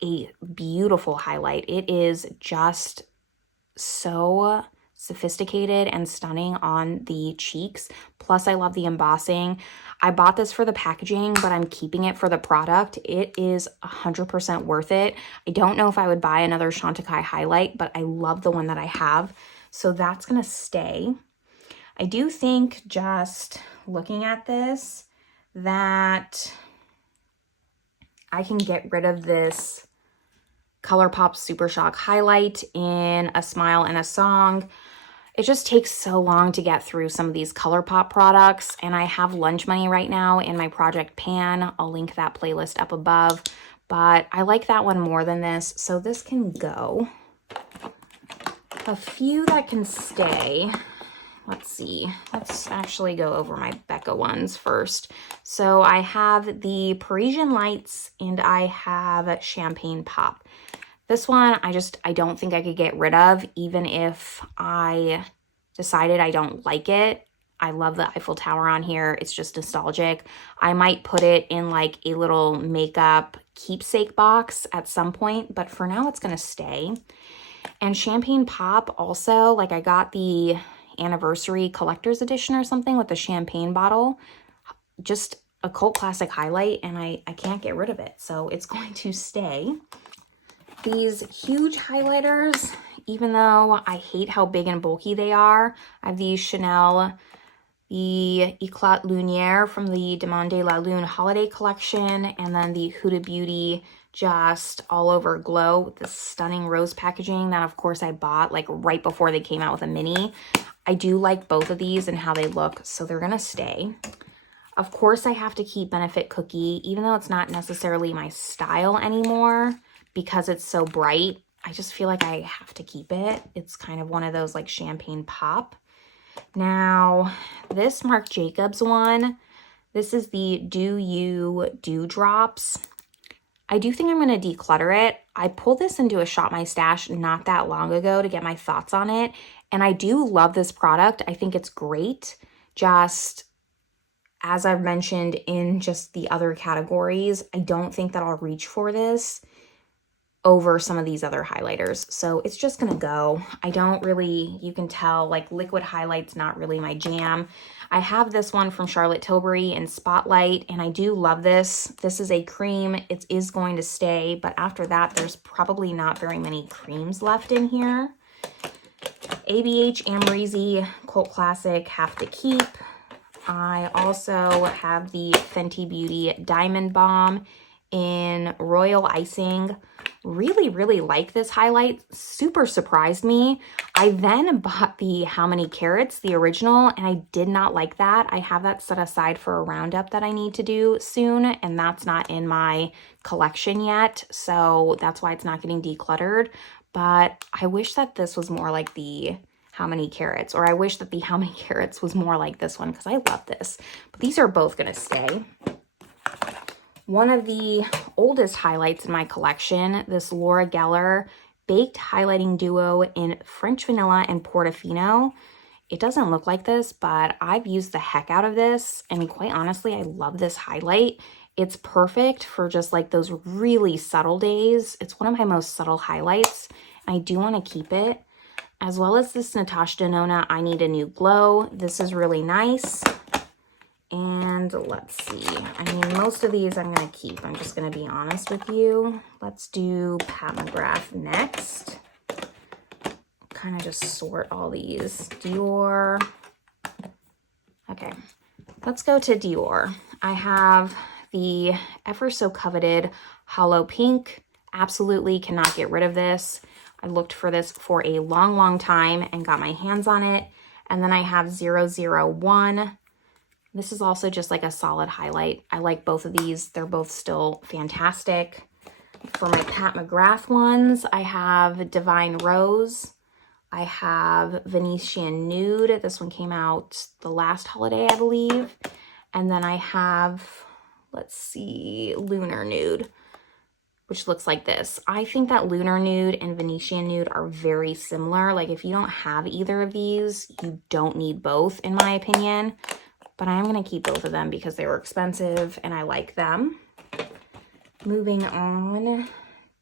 a beautiful highlight. It is just so sophisticated and stunning on the cheeks. Plus, I love the embossing. I bought this for the packaging, but I'm keeping it for the product. It is 100% worth it. I don't know if I would buy another Chantecaille highlight, but I love the one that I have. So that's going to stay. I do think, just looking at this, that I can get rid of this ColourPop Super Shock highlight in A Smile and a Song. It just takes so long to get through some of these ColourPop products, and I have lunch money right now in my project pan. I'll link that playlist up above, but I like that one more than this, so this can go. A few that can stay. Let's see. Let's actually go over my Becca ones first. So I have the Parisian Lights and I have Champagne Pop. This one, I don't think I could get rid of, even if I decided I don't like it. I love the Eiffel Tower on here. It's just nostalgic. I might put it in like a little makeup keepsake box at some point, but for now it's gonna stay. And Champagne Pop also, like I got the anniversary collector's edition or something with the champagne bottle. Just a cult classic highlight, and I can't get rid of it, so it's going to stay. These huge highlighters, even though I hate how big and bulky they are, I have the Chanel, the Eclat Lumiere from the Demande de la Lune holiday collection, and then the Huda Beauty just all over glow with the stunning rose packaging that of course I bought like right before they came out with a mini. I do like both of these and how they look, so they're gonna stay. Of course I have to keep Benefit Cookie, even though it's not necessarily my style anymore because it's so bright. I just feel like I have to keep it. It's kind of one of those like Champagne Pop. Now this Marc Jacobs one, This is the Do You Dewdrops. I do think I'm going to declutter it. I pulled this into a Shop My Stash not that long ago to get my thoughts on it. And I do love this product. I think it's great. Just as I've mentioned in just the other categories, I don't think that I'll reach for this over some of these other highlighters. So it's just gonna go. I don't really, you can tell, like liquid highlight's not really my jam. I have this one from Charlotte Tilbury in Spotlight, and I do love this. This is a cream. It is going to stay, but after that, there's probably not very many creams left in here. ABH Amrezy Cult Classic, Have to Keep. I also have the Fenty Beauty Diamond Balm in Royal Icing. Really, really like this highlight. Super surprised me. I then bought the How Many Carats, the original, and I did not like that. I have that set aside for a roundup that I need to do soon, and that's not in my collection yet, so that's why it's not getting decluttered. But I wish that this was more like the How Many Carats, or I wish that the How Many Carats was more like this one because I love this. But these are both going to stay. One of the oldest highlights in my collection, this Laura Geller Baked Highlighting Duo in French Vanilla and Portofino. It doesn't look like this, but I've used the heck out of this. I mean, quite honestly, I love this highlight. It's perfect for just like those really subtle days. It's one of my most subtle highlights. I do want to keep it. As well as this Natasha Denona I Need a New Glow. This is really nice. And let's see. I mean, most of these I'm going to keep. I'm just going to be honest with you. Let's do Pat McGrath next. Kind of just sort all these. Dior. Okay. Let's go to Dior. I have the ever so coveted Hollow Pink. Absolutely cannot get rid of this. I looked for this for a long, long time and got my hands on it. And then I have 001. This is also just like a solid highlight. I like both of these. They're both still fantastic. For my Pat McGrath ones, I have Divine Rose. I have Venetian Nude. This one came out the last holiday, I believe. And then I have, let's see, Lunar Nude, which looks like this. I think that Lunar Nude and Venetian Nude are very similar. Like if you don't have either of these, you don't need both, in my opinion. But I am going to keep both of them because they were expensive and I like them. Moving on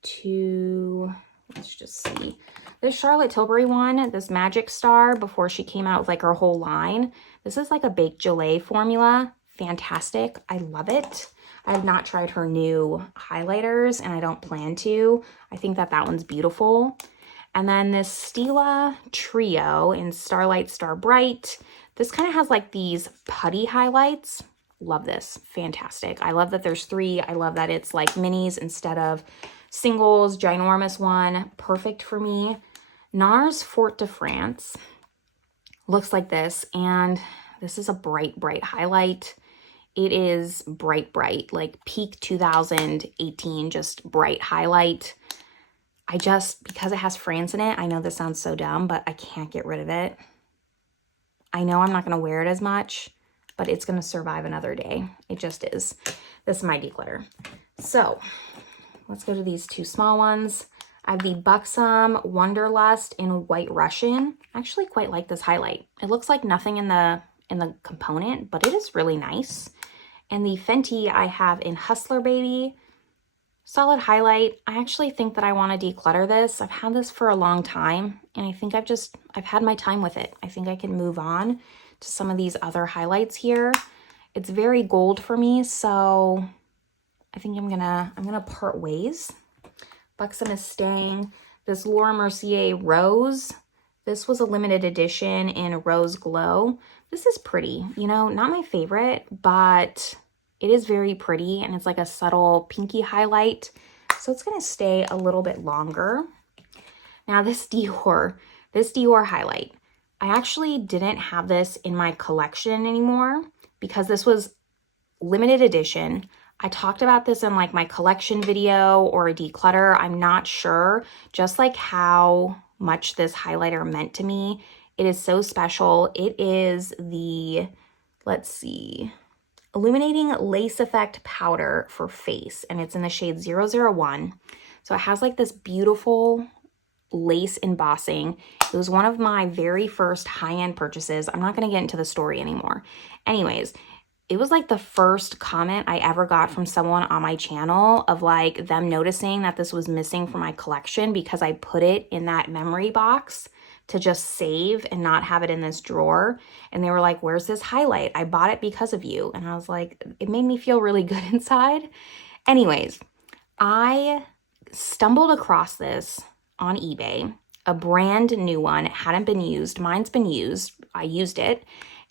to, let's just see. This Charlotte Tilbury one, this Magic Star, before she came out with like her whole line. This is like a Baked Gelée formula. Fantastic. I love it. I have not tried her new highlighters and I don't plan to. I think that that one's beautiful. And then this Stila Trio in Starlight Star Bright. This kind of has like these putty highlights. Love this. Fantastic. I love that there's 3. I love that it's like minis instead of singles. Ginormous one. Perfect for me. NARS Fort de France. Looks like this. And this is a bright, bright highlight. It is bright, bright. Like peak 2018, just bright highlight. Because it has France in it, I know this sounds so dumb, but I can't get rid of it. I know I'm not going to wear it as much, but it's going to survive another day. It just is. This is my declutter. So let's go to these 2 small ones. I have the Buxom Wanderlust in White Russian. I actually quite like this highlight. It looks like nothing in the component, but it is really nice. And the Fenty I have in Hustler Baby. Solid highlight. I actually think that I want to declutter this. I've had this for a long time, and I think I've had my time with it. I think I can move on to some of these other highlights here. It's very gold for me, so I think I'm gonna part ways. Buxom is staying. This Laura Mercier Rose. This was a limited edition in Rose Glow. This is pretty, you know, not my favorite, but it is very pretty, and it's like a subtle pinky highlight. So it's going to stay a little bit longer. Now this Dior highlight. I actually didn't have this in my collection anymore because this was limited edition. I talked about this in like my collection video or a declutter. I'm not sure. Just like how much this highlighter meant to me. It is so special. It is the, let's see, Illuminating Lace Effect Powder for Face, and it's in the shade 001. So it has like this beautiful lace embossing. It was one of my very first high-end purchases. I'm not going to get into the story anymore. Anyways, it was like the first comment I ever got from someone on my channel of like them noticing that this was missing from my collection because I put it in that memory box to just save and not have it in this drawer. And they were like, where's this highlight? I bought it because of you. And I was like, it made me feel really good inside. Anyways, I stumbled across this on eBay, a brand new one. It hadn't been used. Mine's been used. I used it.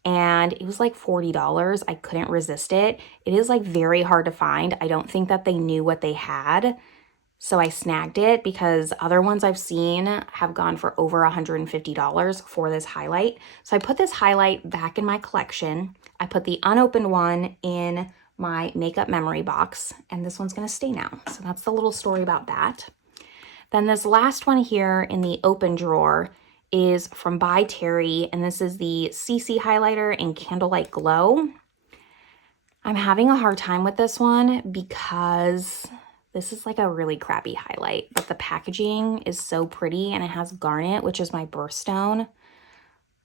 And it was like $40. I couldn't resist it. It is like very hard to find. I don't think that they knew what they had. So I snagged it because other ones I've seen have gone for over $150 for this highlight. So I put this highlight back in my collection. I put the unopened one in my makeup memory box, and this one's gonna stay now. So that's the little story about that. Then this last one here in the open drawer is from By Terry, and this is the CC highlighter in Candlelight Glow. I'm having a hard time with this one because this is like a really crappy highlight, but the packaging is so pretty and it has garnet, which is my birthstone.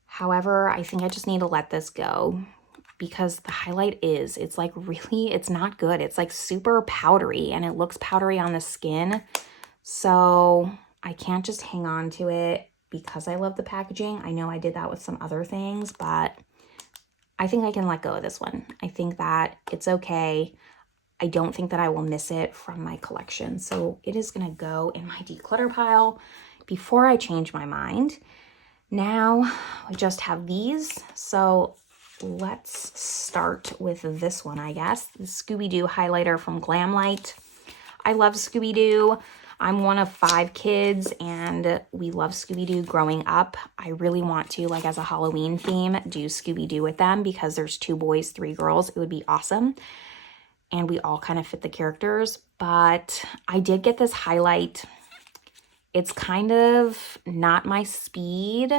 However, I think I just need to let this go because the highlight it's like really, it's not good. It's like super powdery and it looks powdery on the skin. So I can't just hang on to it because I love the packaging. I know I did that with some other things, but I think I can let go of this one. I think that it's okay. I don't think that I will miss it from my collection. So it is gonna go in my declutter pile before I change my mind. Now we just have these. So let's start with this one, I guess. The Scooby-Doo highlighter from Glamlight. I love Scooby-Doo. I'm one of 5 kids and we love Scooby-Doo growing up. I really want to, like as a Halloween theme, do Scooby-Doo with them because there's 2 boys, 3 girls. It would be awesome. And we all kind of fit the characters. But I did get this highlight. It's kind of not my speed,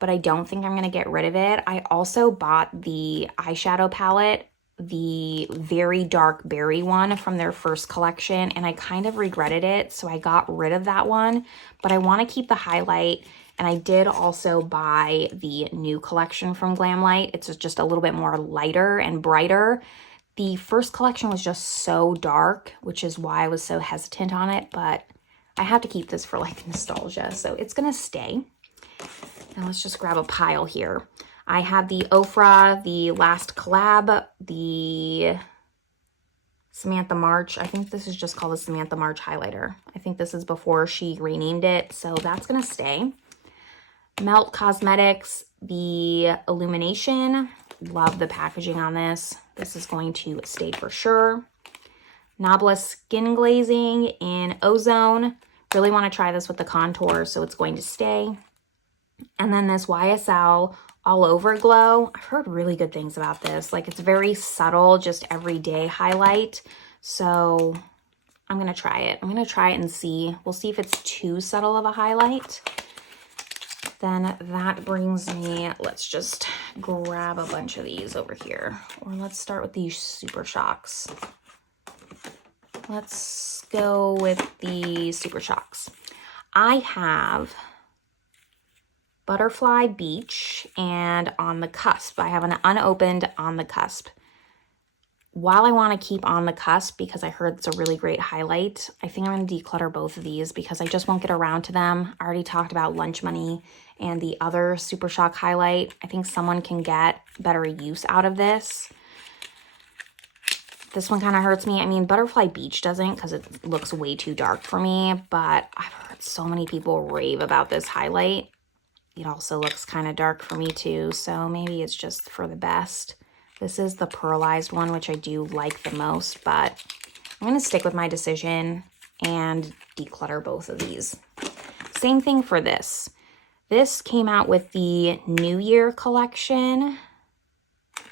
but I don't think I'm going to get rid of it. I also bought the eyeshadow palette, the very dark berry one from their first collection, and I kind of regretted it, so I got rid of that one, but I want to keep the highlight. And I did also buy the new collection from Glamlight. It's just a little bit more lighter and brighter. The first collection was just so dark, which is why I was so hesitant on it, but I have to keep this for like nostalgia, so it's gonna stay. Now let's just grab a pile here. I have the Ofra, the last collab, the Samantha March. I think this is just called the Samantha March highlighter. I think this is before she renamed it, so that's gonna stay. Melt Cosmetics, the Illumination. Love the packaging on this. This is going to stay for sure. Nabla Skin Glazing in Ozone. Really want to try this with the contour, so it's going to stay. And then this YSL All Over Glow. I've heard really good things about this. Like, it's very subtle, just everyday highlight. So I'm going to try it. I'm going to try it and see. We'll see if it's too subtle of a highlight. Then that brings me, let's just grab a bunch of these over here. Or let's start with these Super Shocks. Let's go with the Super Shocks. I have Butterfly Beach and On the Cusp. I have an unopened On the Cusp. While I want to keep On the Cusp because I heard it's a really great highlight, I think I'm going to declutter both of these because I just won't get around to them. I already talked about Lunch Money and the other Super Shock highlight. I think someone can get better use out of this. This one kind of hurts me. I mean, Butterfly Beach doesn't because it looks way too dark for me, but I've heard so many people rave about this highlight. It also looks kind of dark for me too, so maybe it's just for the best. This is the pearlized one, which I do like the most, but I'm going to stick with my decision and declutter both of these. Same thing for this. This came out with the New Year collection.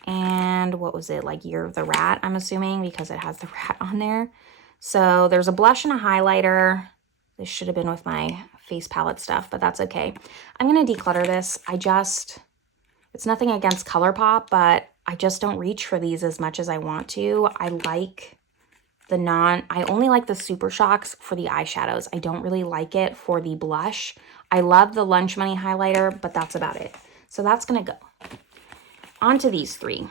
And what was it, like Year of the Rat, I'm assuming, because it has the rat on there. So there's a blush and a highlighter. This should have been with my face palette stuff, but that's okay. I'm going to declutter this. It's nothing against ColourPop, but I just don't reach for these as much as I want to. I only like the Super Shocks for the eyeshadows. I don't really like it for the blush. I love the Lunch Money highlighter, but that's about it. So that's gonna go. On to these three.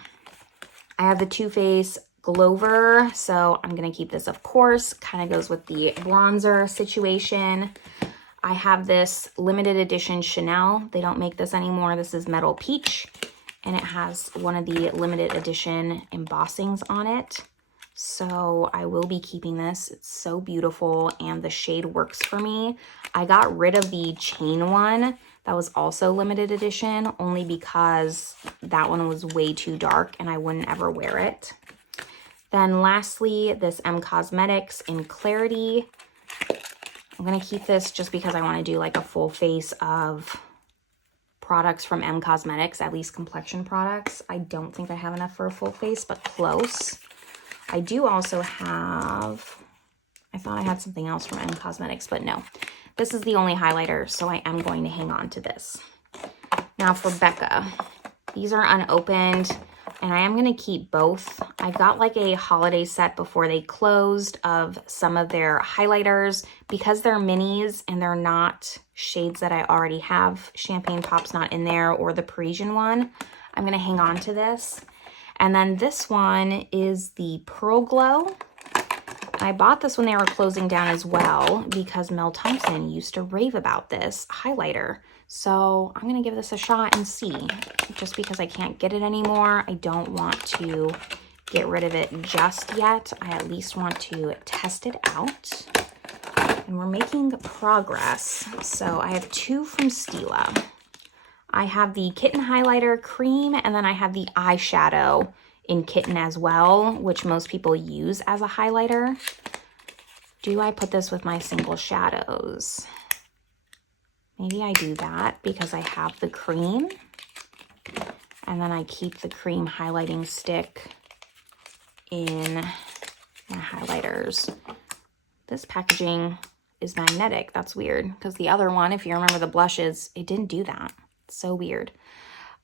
I have the Too Faced Glover, so I'm gonna keep this, of course. Kind of goes with the bronzer situation. I have this limited edition Chanel. They don't make this anymore. This is Metal Peach, and it has one of the limited edition embossings on it. So I will be keeping this. It's so beautiful, and the shade works for me. I got rid of the chain one that was also limited edition, only because that one was way too dark and I wouldn't ever wear it. Then lastly, this M Cosmetics in Clarity. I'm gonna keep this just because I wanna do like a full face of products from M Cosmetics, at least complexion products. I don't think I have enough for a full face, but close. I do also have, I thought I had something else from M Cosmetics, but no. This is the only highlighter, so I am going to hang on to this. Now for Becca, these are unopened, and I am going to keep both. I got like a holiday set before they closed of some of their highlighters. Because they're minis and they're not shades that I already have, Champagne Pop's not in there, or the Parisian one, I'm going to hang on to this. And then this one is the Pearl Glow. I bought this when they were closing down as well because Mel Thompson used to rave about this highlighter. So I'm gonna give this a shot and see. Just because I can't get it anymore, I don't want to get rid of it just yet. I at least want to test it out. And we're making progress. So I have two from Stila. I have the Kitten Highlighter Cream, and then I have the eyeshadow in Kitten as well, which most people use as a highlighter. Do I put this with my single shadows? Maybe I do that because I have the cream, and then I keep the cream highlighting stick in my highlighters. This packaging is magnetic. That's weird because the other one, if you remember the blushes, it didn't do that. It's so weird.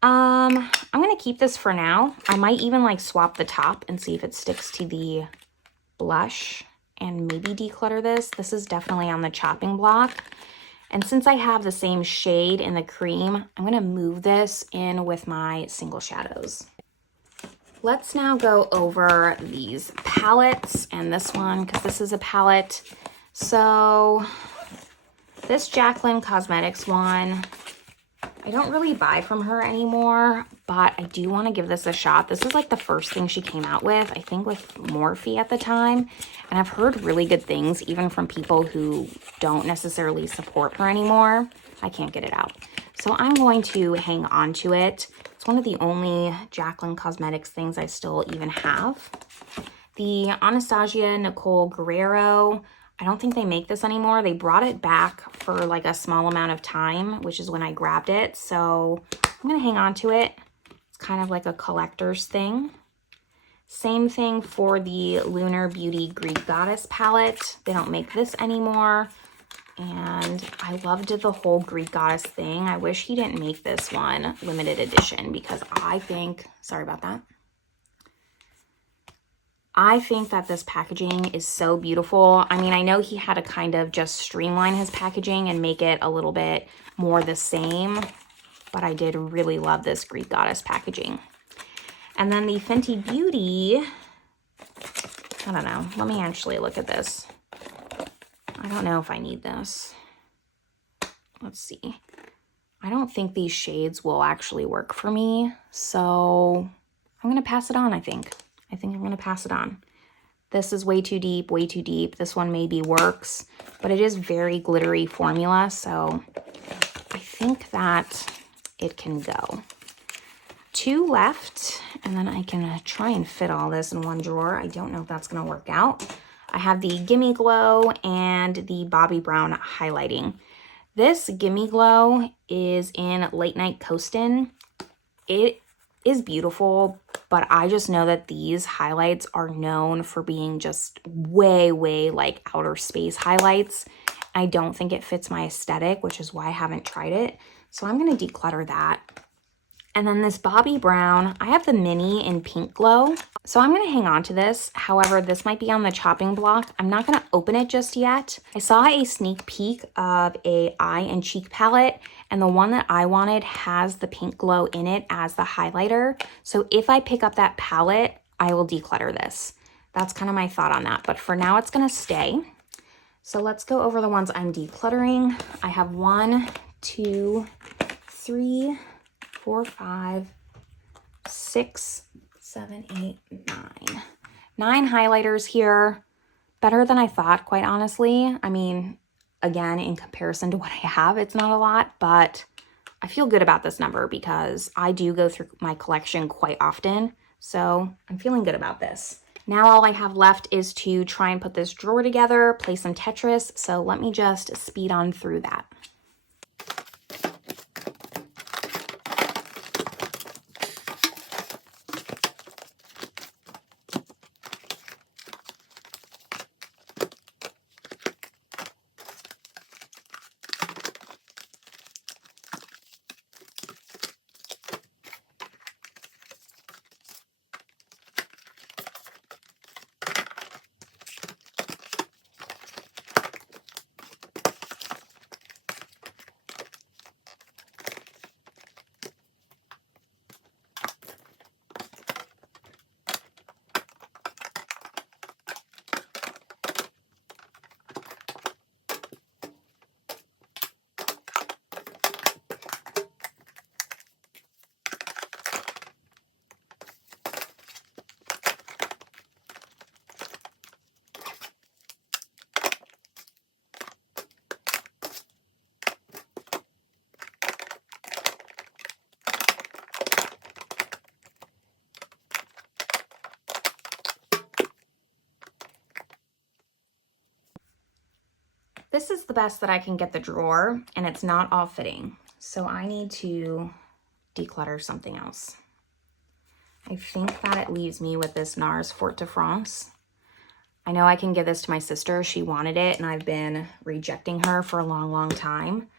I'm gonna keep this for now. I might even like swap the top and see if it sticks to the blush and maybe declutter this. This is definitely on the chopping block. And since I have the same shade in the cream, I'm gonna move this in with my single shadows. Let's now go over these palettes and this one, because this is a palette. So this Jaclyn Cosmetics one, I don't really buy from her anymore, but I do want to give this a shot. This is like the first thing she came out with, I think with Morphe at the time. And I've heard really good things, even from people who don't necessarily support her anymore. I can't get it out. So I'm going to hang on to it. It's one of the only Jaclyn Cosmetics things I still even have. The Anastasia Nicole Guerrero, I don't think they make this anymore. They brought it back for like a small amount of time, which is when I grabbed it. So I'm gonna hang on to it. It's kind of like a collector's thing. Same thing for the Lunar Beauty Greek Goddess palette. They don't make this anymore. And I loved the whole Greek Goddess thing. I wish he didn't make this one limited edition because I think, sorry about that. I think that this packaging is so beautiful. I mean, I know he had to kind of just streamline his packaging and make it a little bit more the same, but I did really love this Greek Goddess packaging. And then the Fenty Beauty, I don't know. Let me actually look at this. I don't know if I need this. Let's see. I don't think these shades will actually work for me, so I'm going to pass it on, I think. I think I'm going to pass it on. This is way too deep, way too deep. This one maybe works, but it is very glittery formula, so I think that it can go. Two left, and then I can try and fit all this in one drawer. I don't know if that's going to work out. I have the Gimme Glow and the Bobbi Brown highlighting. This Gimme Glow is in Late Night Coastin'. It is beautiful, but I just know that these highlights are known for being just way, way like outer space highlights. I don't think it fits my aesthetic, which is why I haven't tried it. So I'm going to declutter that. And then this Bobbi Brown, I have the mini in Pink Glow. So I'm gonna hang on to this. However, this might be on the chopping block. I'm not gonna open it just yet. I saw a sneak peek of a eye and cheek palette, and the one that I wanted has the Pink Glow in it as the highlighter. So if I pick up that palette, I will declutter this. That's kind of my thought on that, but for now it's gonna stay. So let's go over the ones I'm decluttering. I have 1, 2, 3, 4, 5, 6, 7, 8, 9. 9 highlighters here. Better than I thought, quite honestly. I mean, again, in comparison to what I have, it's not a lot, but I feel good about this number because I do go through my collection quite often. So I'm feeling good about this. Now all I have left is to try and put this drawer together, play some Tetris. So let me just speed on through that. This is the best that I can get the drawer, and it's not all fitting. So I need to declutter something else. I think that it leaves me with this NARS Fort de France. I know I can give this to my sister. She wanted it, and I've been rejecting her for a long, long time.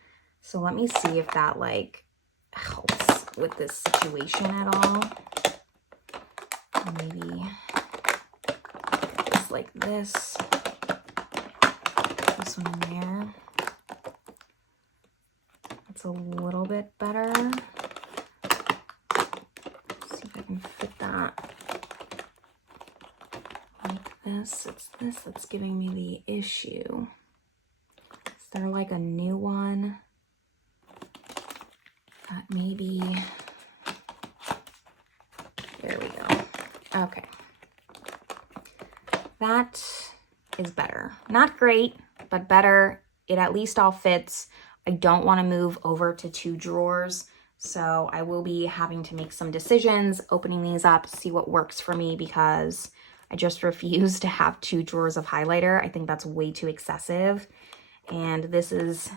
So let me see if that like helps with this situation at all. Maybe just like this. This one in there. That's a little bit better. See if I can fit that like this. It's this that's giving me the issue. Is there like a new one that maybe, there we go. Okay. That is better. Not great, but better. It at least all fits. I don't want to move over to 2 drawers, so I will be having to make some decisions, opening these up, see what works for me, because I just refuse to have 2 drawers of highlighter. I think that's way too excessive, and this is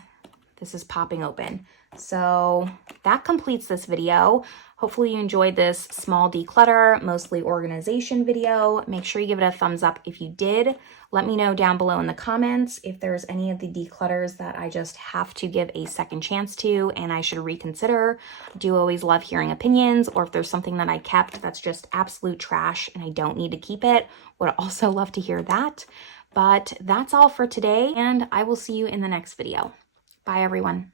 popping open. So that completes this video. Hopefully you enjoyed this small declutter, mostly organization video. Make sure you give it a thumbs up if you did. Let me know down below in the comments if there's any of the declutters that I just have to give a second chance to and I should reconsider. I do always love hearing opinions, or if there's something that I kept that's just absolute trash and I don't need to keep it. Would also love to hear that. But that's all for today, and I will see you in the next video. Bye, everyone.